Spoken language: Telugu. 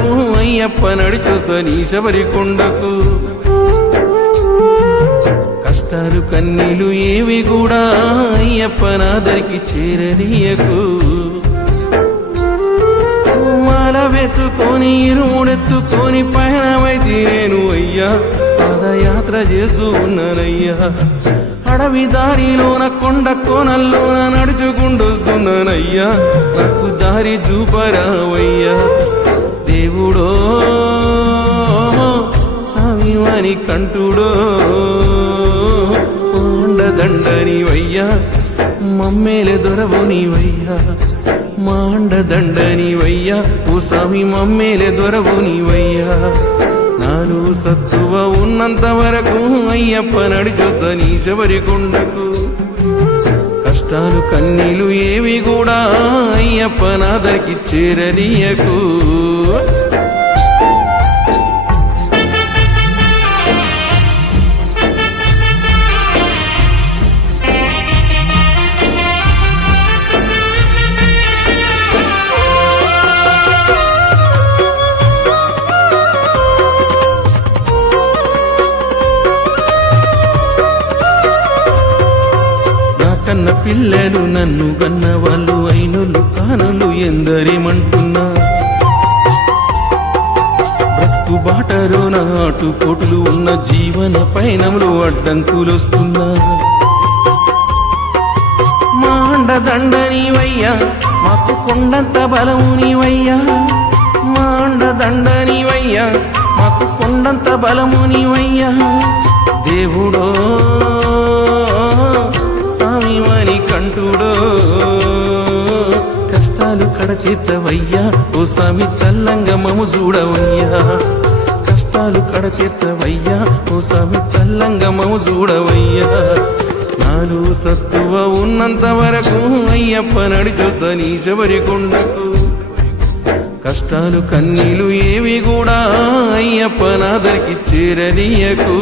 వరకు అయ్యప్ప నడిచొస్తా నీ శబరి కొండకు. కష్టాలు కన్నీలు ఏవి కూడా అయ్యప్ప నాదరికి చేరనీయకు. మాల వేసుకొని ఇరుముడెత్తుకొని పయనమైతే నేను అయ్యా పాదయాత్ర చేస్తూ ఉన్నానయ్యా. అడవి దారిలోన కొండ కోనల్లోన నడుచుకుంటొస్తున్నానయ్యా. నాకు దారి చూపరావయ్యా దేవుడో స్వామివాని కంటుడో. మాండదండనివయ్యా మమ్మేలే దొరవు నీవయ్యా. మాండదండనివయ్యా ఓ స్వామి మమ్మేలే దొరవు నీవయ్యా. నాలో సత్తువ ఉన్నంత వరకు అయ్యప్ప నడిచొస్తా నీ శబరి కొండకు. కష్టాలు కన్నీలు ఏవి కూడా అయ్యప్ప నాదరికి చేరనీయకు. కన్న పిల్లలు నన్ను గన్న వాళ్ళు అయినులు కానులు ఎందరేమంటున్నా. బ్రతుకు బాటలో నాటు పోటులు ఉన్న జీవన పయనంలో అడ్డంకులొస్తున్నా. మాండదండనివయ్యా మాకు కొండంత బలము నీవయ్యా. మాండదండనివయ్యా మాకు కొండంత బలము నీవయ్యా. దేవుడో స్వామివాని కంటుడో కష్టాలు కడతీర్చవయ్యా ఓ స్వామి చల్లంగా మము చూడవయ్యా. కష్టాలు కడతీర్చవయ్యా ఓ స్వామి చల్లంగా మము చూడవయ్యా. నాలో సత్తువ ఉన్నంత వరకు అయ్యప్ప నడిచొస్తా నీ శబరి కొండకు. కష్టాలు కన్నీలు ఏవి కూడా అయ్యప్ప నాదరికి చేరనీయకు.